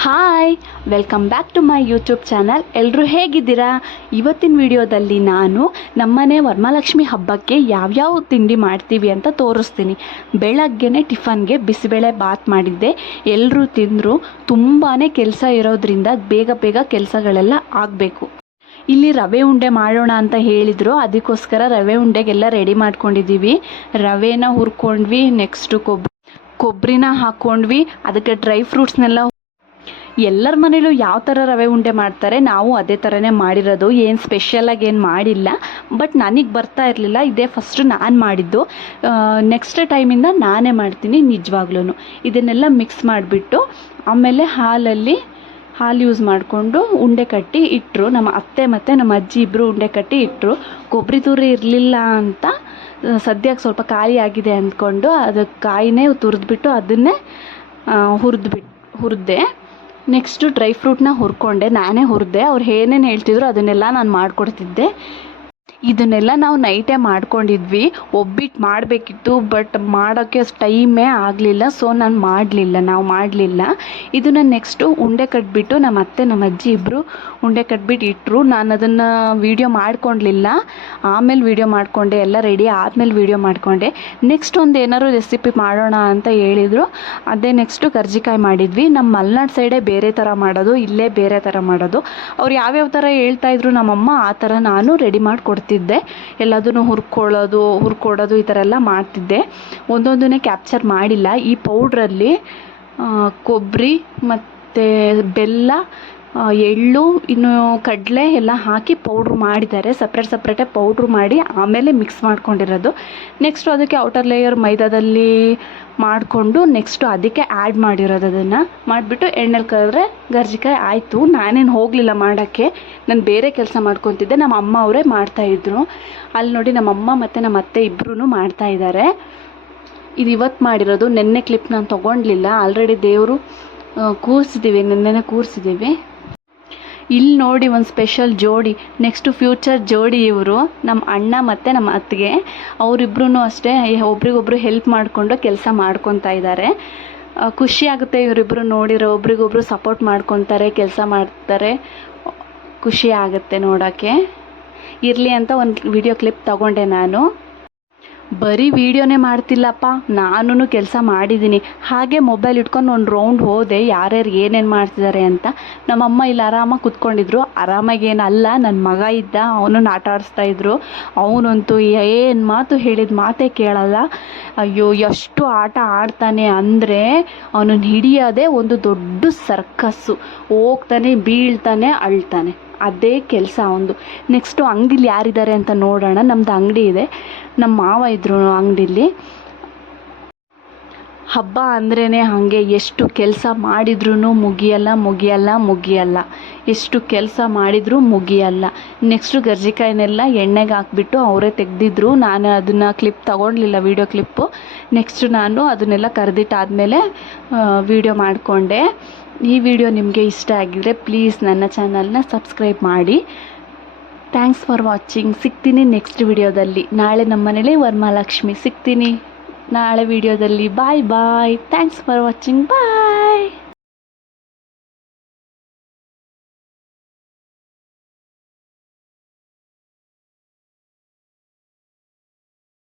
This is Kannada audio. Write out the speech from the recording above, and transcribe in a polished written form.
Hi, welcome back to my YouTube channel. ಎಲ್ಲರೂ ಹೇಗಿದ್ದೀರಾ? ಇವತ್ತಿನ ವಿಡಿಯೋದಲ್ಲಿ ನಾನು ನಮ್ಮನೆ ವರಮಹಾಲಕ್ಷ್ಮಿ ಹಬ್ಬಕ್ಕೆ ಯಾವ್ಯಾವ ತಿಂಡಿ ಮಾಡ್ತೀವಿ ಅಂತ ತೋರಿಸ್ತೀನಿ. ಬೆಳಗ್ಗೆನೇ ಟಿಫನ್ಗೆ ಬಿಸಿಬೇಳೆ ಬಾತ್ ಮಾಡಿದ್ದೆ. ಎಲ್ಲರೂ ತಿಂದರು. ತುಂಬಾ ಕೆಲಸ ಇರೋದ್ರಿಂದ ಬೇಗ ಬೇಗ ಕೆಲಸಗಳೆಲ್ಲ ಆಗಬೇಕು. ಇಲ್ಲಿ ರವೆ ಉಂಡೆ ಮಾಡೋಣ ಅಂತ ಹೇಳಿದರು. ಅದಕ್ಕೋಸ್ಕರ ರವೆ ಉಂಡೆಗೆಲ್ಲ ರೆಡಿ ಮಾಡ್ಕೊಂಡಿದ್ದೀವಿ. ರವೆನ ಹುರ್ಕೊಂಡ್ವಿ, ನೆಕ್ಸ್ಟು ಕೊಬ್ಬರಿನ ಹಾಕ್ಕೊಂಡ್ವಿ. ಅದಕ್ಕೆ ಡ್ರೈ ಫ್ರೂಟ್ಸ್ನೆಲ್ಲ ಎಲ್ಲರ ಮನೇಲೂ ಯಾವ ಥರ ರವೆ ಉಂಡೆ ಮಾಡ್ತಾರೆ, ನಾವು ಅದೇ ಥರನೇ ಮಾಡಿರೋದು. ಏನು ಸ್ಪೆಷಲಾಗಿ ಏನು ಮಾಡಿಲ್ಲ. ಬಟ್ ನನಗೆ ಬರ್ತಾ ಇರಲಿಲ್ಲ, ಇದೇ ಫಸ್ಟು ನಾನು ಮಾಡಿದ್ದು. ನೆಕ್ಸ್ಟ್ ಟೈಮಿಂದ ನಾನೇ ಮಾಡ್ತೀನಿ ನಿಜವಾಗ್ಲೂ. ಇದನ್ನೆಲ್ಲ ಮಿಕ್ಸ್ ಮಾಡಿಬಿಟ್ಟು ಆಮೇಲೆ ಹಾಲು ಯೂಸ್ ಮಾಡಿಕೊಂಡು ಉಂಡೆ ಕಟ್ಟಿ ಇಟ್ಟರು. ನಮ್ಮ ಅತ್ತೆ ಮತ್ತು ನಮ್ಮ ಅಜ್ಜಿ ಇಬ್ಬರು ಉಂಡೆ ಕಟ್ಟಿ ಇಟ್ಟರು. ಕೊಬ್ಬರಿ ತುರಿ ಇರಲಿಲ್ಲ ಅಂತ ಸದ್ಯಕ್ಕೆ ಸ್ವಲ್ಪ ಕಾಯಿ ಆಗಿದೆ ಅಂದ್ಕೊಂಡು ಅದಕ್ಕೆ ಕಾಯಿನೇ ತುರಿದ್ಬಿಟ್ಟು ಅದನ್ನೇ ಹುರಿದೆ. ನೆಕ್ಸ್ಟು ಡ್ರೈ ಫ್ರೂಟ್ನ ಹುರ್ಕೊಂಡೆ, ನಾನೇ ಹುರಿದೆ. ಅವ್ರು ಏನೇನು ಹೇಳ್ತಿದ್ರು ಅದನ್ನೆಲ್ಲ ನಾನು ಮಾಡಿಕೊಡ್ತಿದ್ದೆ. ಇದನ್ನೆಲ್ಲ ನಾವು ನೈಟೇ ಮಾಡ್ಕೊಂಡಿದ್ವಿ. ಒಬ್ಬಿಟ್ಟು ಮಾಡಬೇಕಿತ್ತು, ಬಟ್ ಮಾಡೋಕ್ಕೆ ಟೈಮೇ ಆಗಲಿಲ್ಲ. ಸೊ ನಾವು ಮಾಡಲಿಲ್ಲ. ಇದನ್ನು ನೆಕ್ಸ್ಟು ಉಂಡೆ ಕಟ್ಬಿಟ್ಟು ನಮ್ಮ ಅತ್ತೆ ನಮ್ಮ ಅಜ್ಜಿ ಇಬ್ಬರು ಉಂಡೆ ಕಟ್ಬಿಟ್ಟು ಇಟ್ಟರು. ನಾನು ಅದನ್ನು ವೀಡಿಯೋ ಮಾಡ್ಕೊಳ್ಲಿಲ್ಲ, ಆಮೇಲೆ ವೀಡಿಯೋ ಮಾಡಿಕೊಂಡೆ. ಎಲ್ಲ ರೆಡಿ ಆದಮೇಲೆ ವೀಡಿಯೋ ಮಾಡಿಕೊಂಡೆ. ನೆಕ್ಸ್ಟ್ ಒಂದು ಏನಾದ್ರು ರೆಸಿಪಿ ಮಾಡೋಣ ಅಂತ ಹೇಳಿದರು. ಅದೇ ನೆಕ್ಸ್ಟು ಕರ್ಜಿಕಾಯಿ ಮಾಡಿದ್ವಿ. ನಮ್ಮ ಮಲೆನಾಡು ಸೈಡೇ ಬೇರೆ ಥರ ಮಾಡೋದು, ಇಲ್ಲೇ ಬೇರೆ ಥರ ಮಾಡೋದು. ಅವ್ರು ಯಾವ್ಯಾವ ಥರ ಹೇಳ್ತಾಯಿದ್ರು ನಮ್ಮಮ್ಮ, ಆ ಥರ ನಾನು ರೆಡಿ ಮಾಡಿಕೊಡ್ತಿದ್ದೆ. ಎಲ್ಲದನ್ನು ಹುರ್ಕೊಡೋದು ಈ ಥರ ಎಲ್ಲ ಮಾಡ್ತಿದ್ದೆ. ಒಂದೊಂದನ್ನೇ ಕ್ಯಾಪ್ಚರ್ ಮಾಡಿಲ್ಲ. ಈ ಪೌಡ್ರಲ್ಲಿ ಕೊಬ್ಬರಿ ಮತ್ತು ಬೆಲ್ಲ, ಎಳ್ಳು, ಇನ್ನು ಕಡಲೆ ಎಲ್ಲ ಹಾಕಿ ಪೌಡ್ರ್ ಮಾಡಿದ್ದಾರೆ. ಸಪ್ರೇಟಾಗಿ ಪೌಡ್ರ್ ಮಾಡಿ ಆಮೇಲೆ ಮಿಕ್ಸ್ ಮಾಡ್ಕೊಂಡಿರೋದು. ನೆಕ್ಸ್ಟು ಅದಕ್ಕೆ ಔಟರ್ ಲೇಯರ್ ಮೈದಾದಲ್ಲಿ ಮಾಡಿಕೊಂಡು ನೆಕ್ಸ್ಟು ಅದಕ್ಕೆ ಆ್ಯಡ್ ಮಾಡಿರೋದು. ಅದನ್ನು ಮಾಡಿಬಿಟ್ಟು ಎಣ್ಣೆಲಿ ಕರೆದ್ರೆ ಕರ್ಜಿಕಾಯಿ ಆಯಿತು. ನಾನೇನು ಹೋಗಲಿಲ್ಲ ಮಾಡೋಕ್ಕೆ, ನಾನು ಬೇರೆ ಕೆಲಸ ಮಾಡ್ಕೊತಿದ್ದೆ. ನಮ್ಮ ಅಮ್ಮ ಅವರೇ ಮಾಡ್ತಾಯಿದ್ರು. ಅಲ್ಲಿ ನೋಡಿ ನಮ್ಮ ಅಮ್ಮ ಮತ್ತು ನಮ್ಮ ಅತ್ತೆ ಇಬ್ಬರೂ ಮಾಡ್ತಾಯಿದ್ದಾರೆ. ಇದು ಇವತ್ತು ಮಾಡಿರೋದು. ನೆನ್ನೆ ಕ್ಲಿಪ್ ನಾನು ತೊಗೊಳ್ಲಿಲ್ಲ. ಆಲ್ರೆಡಿ ದೇವರು ಕೂರಿಸಿದ್ದೀವಿ, ನೆನ್ನೆನೇ ಕೂರಿಸಿದ್ದೀವಿ. ಇಲ್ಲಿ ನೋಡಿ ಒಂದು ಸ್ಪೆಷಲ್ ಜೋಡಿ, ನೆಕ್ಸ್ಟು ಫ್ಯೂಚರ್ ಜೋಡಿ ಇವರು, ನಮ್ಮ ಅಣ್ಣ ಮತ್ತು ನಮ್ಮ ಅತ್ತಿಗೆ. ಅವರಿಬ್ರು ಅಷ್ಟೇ ಒಬ್ರಿಗೊಬ್ರು ಹೆಲ್ಪ್ ಮಾಡಿಕೊಂಡು ಕೆಲಸ ಮಾಡ್ಕೊತಾ ಇದ್ದಾರೆ. ಖುಷಿ ಆಗುತ್ತೆ ಇವರಿಬ್ಬರು ನೋಡಿರೋ. ಒಬ್ರಿಗೊಬ್ರು ಸಪೋರ್ಟ್ ಮಾಡ್ಕೊತಾರೆ, ಕೆಲಸ ಮಾಡ್ತಾರೆ. ಖುಷಿ ಆಗುತ್ತೆ ನೋಡೋಕ್ಕೆ. ಇರಲಿ ಅಂತ ಒಂದು ವಿಡಿಯೋ ಕ್ಲಿಪ್ ತಗೊಂಡೆ ನಾನು. ಬರೀ ವೀಡಿಯೋನೇ ಮಾಡ್ತಿಲ್ಲಪ್ಪ, ನಾನು ಕೆಲಸ ಮಾಡಿದ್ದೀನಿ. ಹಾಗೆ ಮೊಬೈಲ್ ಇಟ್ಕೊಂಡು ಒಂದು ರೌಂಡ್ ಹೋದೆ, ಯಾರ್ಯಾರು ಏನೇನು ಮಾಡ್ತಿದ್ದಾರೆ ಅಂತ. ನಮ್ಮಮ್ಮ ಇಲ್ಲಿ ಆರಾಮಾಗಿ ಕೂತ್ಕೊಂಡಿದ್ರು. ಆರಾಮಾಗೇನಲ್ಲ, ನನ್ನ ಮಗ ಇದ್ದ, ಅವನನ್ನು ಆಟ ಆಡಿಸ್ತಾಯಿದ್ರು. ಅವನಂತೂ ಏನು ಮಾತು ಹೇಳಿದ ಮಾತೇ ಕೇಳಲ್ಲ. ಅಯ್ಯೋ ಎಷ್ಟು ಆಟ ಆಡ್ತಾನೆ ಅಂದರೆ ಅವನನ್ನು ಹಿಡಿಯೋದೇ ಒಂದು ದೊಡ್ಡ ಸರ್ಕಸ್ಸು. ಹೋಗ್ತಾನೆ, ಬೀಳ್ತಾನೆ, ಅಳ್ತಾನೆ, ಅದೇ ಕೆಲಸ ಅವನದು. ನೆಕ್ಸ್ಟು ಅಂಗಡಿಲಿ ಯಾರಿದ್ದಾರೆ ಅಂತ ನೋಡೋಣ. ನಮ್ಮದು ಅಂಗಡಿ ಇದೆ, ನಮ್ಮ ಮಾವ ಇದ್ರು ಅಂಗಡಿಲಿ. ಹಬ್ಬ ಅಂದ್ರೇ ಹಾಗೆ, ಎಷ್ಟು ಕೆಲಸ ಮಾಡಿದ್ರೂ ಮುಗಿಯಲ್ಲ. ಎಷ್ಟು ಕೆಲಸ ಮಾಡಿದರೂ ಮುಗಿಯಲ್ಲ. ನೆಕ್ಸ್ಟು ಕರ್ಜಿಕಾಯಿನೆಲ್ಲ ಎಣ್ಣೆಗೆ ಹಾಕ್ಬಿಟ್ಟು ಅವರೇ ತೆಗೆದಿದ್ರು. ನಾನು ಅದನ್ನು ಕ್ಲಿಪ್ ತಗೊಳ್ಲಿಲ್ಲ, ವೀಡಿಯೋ ಕ್ಲಿಪ್ಪು. ನೆಕ್ಸ್ಟು ನಾನು ಅದನ್ನೆಲ್ಲ ಕರೆದಿಟ್ಟಾದಮೇಲೆ ವೀಡಿಯೋ ಮಾಡಿಕೊಂಡೆ. ಈ ವಿಡಿಯೋ ನಿಮಗೆ ಇಷ್ಟ ಆಗಿದರೆ ಪ್ಲೀಸ್ ನನ್ನ ಚಾನಲ್ನ ಸಬ್ಸ್ಕ್ರೈಬ್ ಮಾಡಿ. Thanks for watching. ಸಿಗ್ತೀನಿ ನೆಕ್ಸ್ಟ್ ವಿಡಿಯೋದಲ್ಲಿ. ನಾಳೆ ನಮ್ಮ ಮನೇಲಿ ವರಮಹಾಲಕ್ಷ್ಮಿ. ಸಿಗ್ತೀನಿ ನಾಳೆ ವಿಡಿಯೋದಲ್ಲಿ. Bye. Thanks for watching. Bye.